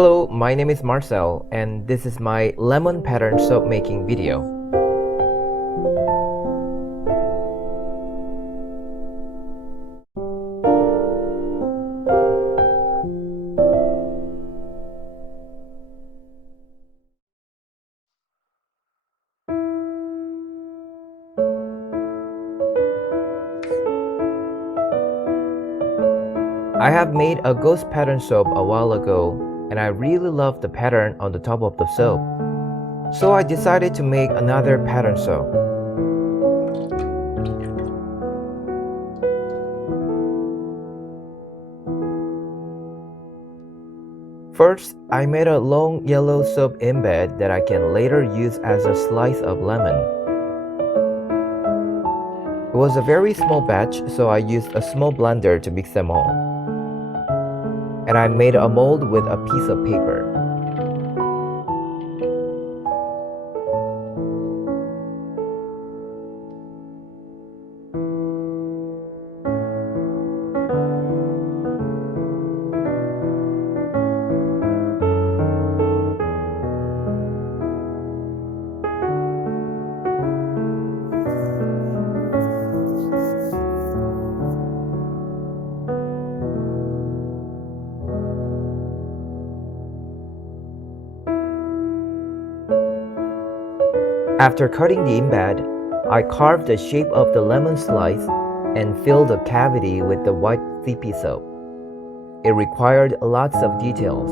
Hello, my name is Marcel, and this is my lemon pattern soap making video. I have made a ghost pattern soap a while ago, and I really love the pattern on the top of the soap. So I decided to make another pattern soap. First, I made a long yellow soap embed that I can later use as a slice of lemon. It was a very small batch, so I used a small blender to mix them all. And I made a mold with a piece of paper. After cutting the embed, I carved the shape of the lemon slice and filled the cavity with the white CP soap. It required lots of details.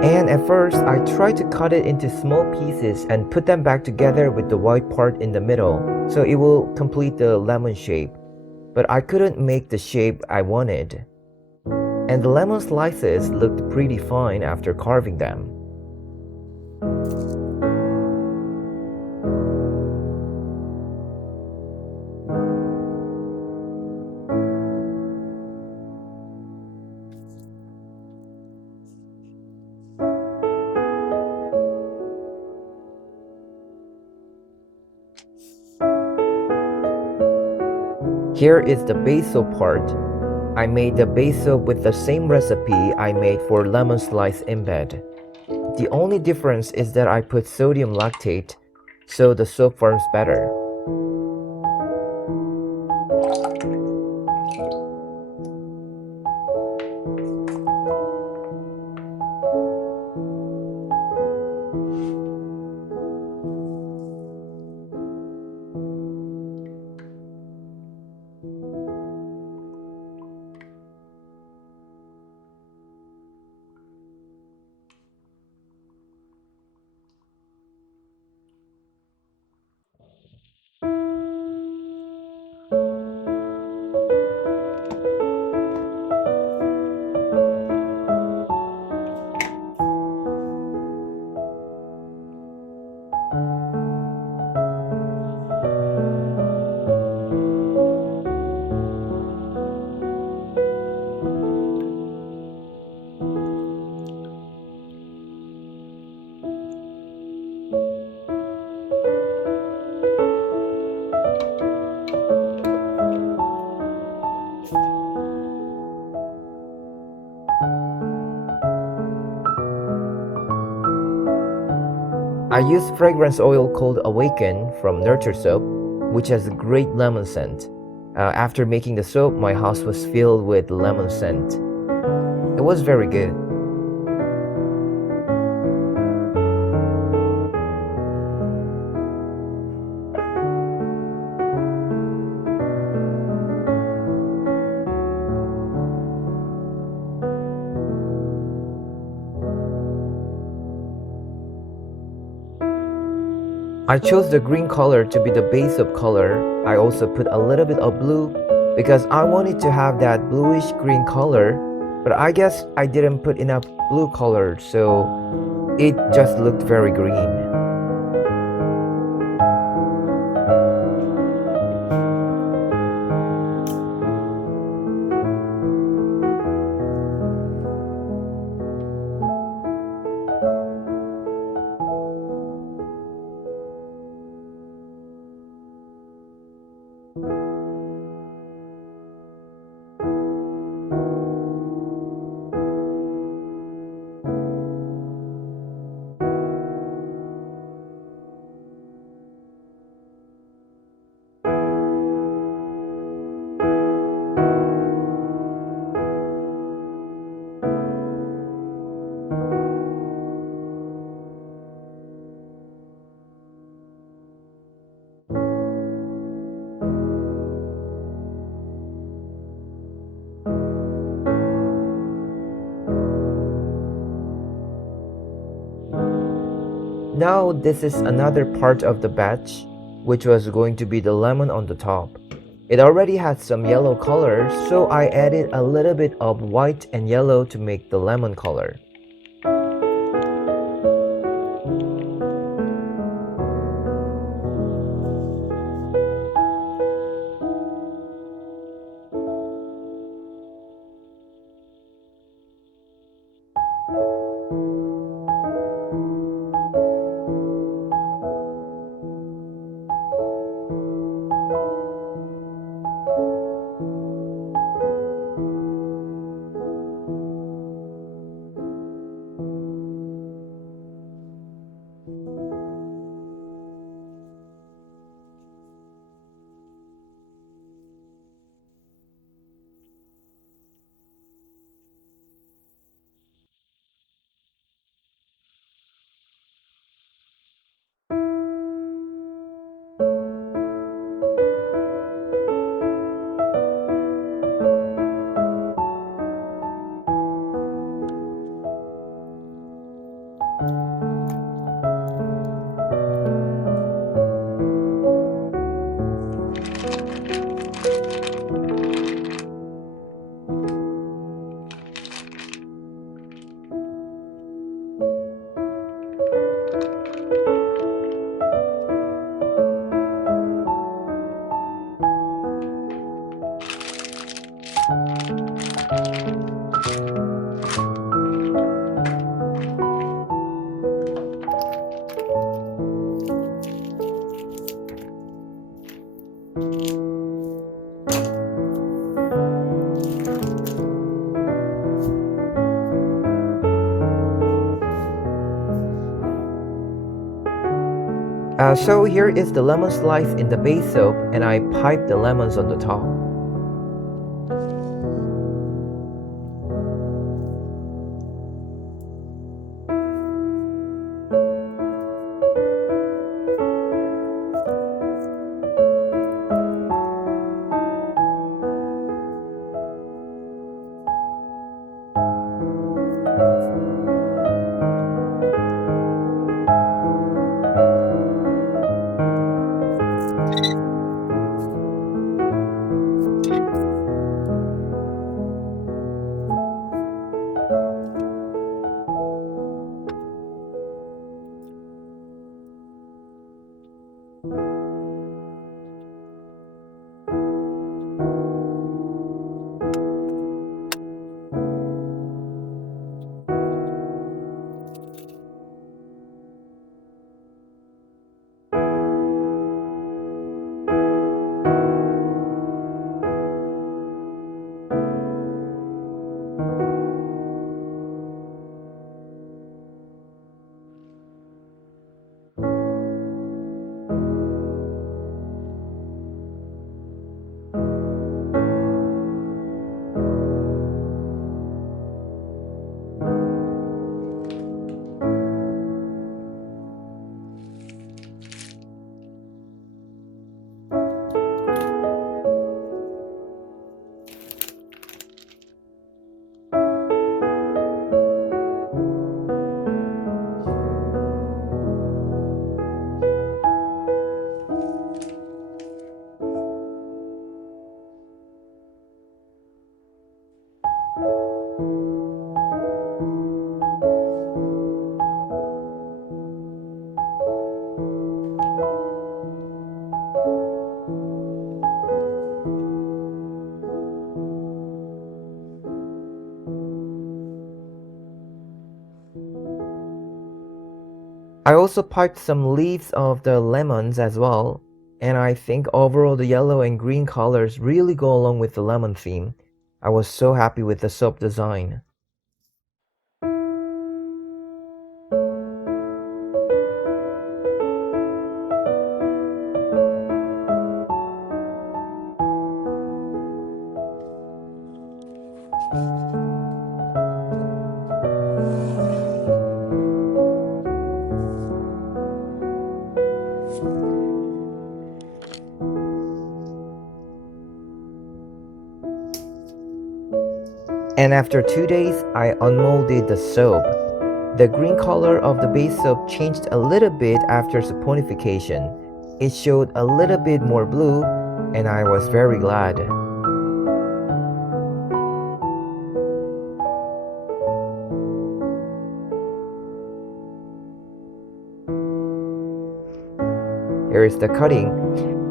And at first, I tried to cut it into small pieces and put them back together with the white part in the middle, so it will complete the lemon shape. But I couldn't make the shape I wanted. And the lemon slices looked pretty fine after carving them. Here is the base soap part. I made the base soap with the same recipe I made for lemon slice embed. The only difference is that I put sodium lactate, so the soap forms better. I used fragrance oil called Awaken from Nurture Soap, which has a great lemon scent. After making the soap, my house was filled with lemon scent. It was very good. I chose the green color to be the base of color. I also put a little bit of blue because I wanted to have that bluish green color, but I guess I didn't put enough blue color, so it just looked very green. Now this is another part of the batch, which was going to be the lemon on the top. It already had some yellow color, so I added a little bit of white and yellow to make the lemon color. So here is the lemon slice in the base soap, and I piped the lemons on the top. I also piped some leaves of the lemons as well, and I think overall the yellow and green colors really go along with the lemon theme. I was so happy with the soap design. And after 2 days, I unmolded the soap. The green color of the base soap changed a little bit after saponification. It showed a little bit more blue, and I was very glad. Here is the cutting.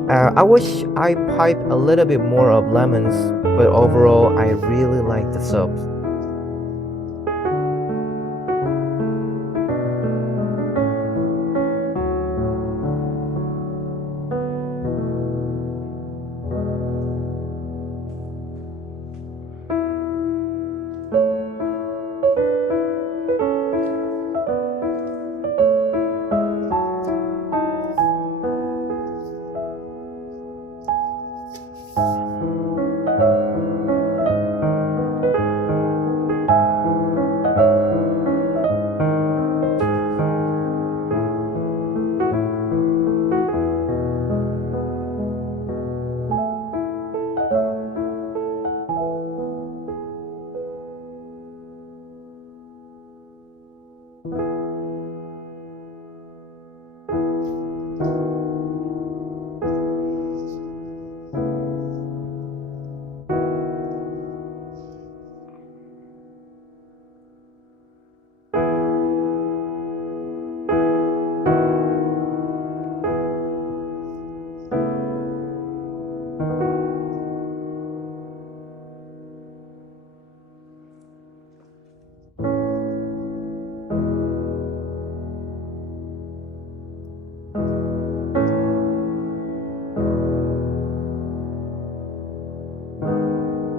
I wish I piped a little bit more of lemons, but overall I really like the soap.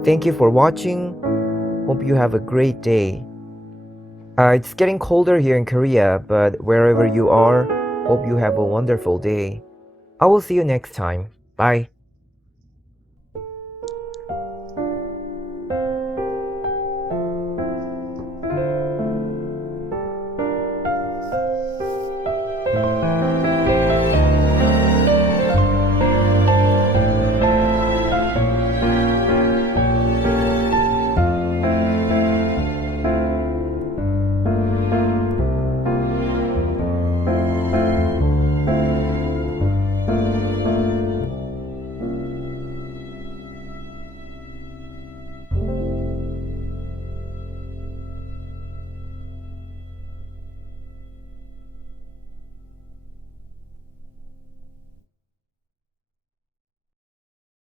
Thank you for watching. Hope you have a great day. It's getting colder here in Korea, but wherever you are, hope you have a wonderful day. I will see you next time. Bye.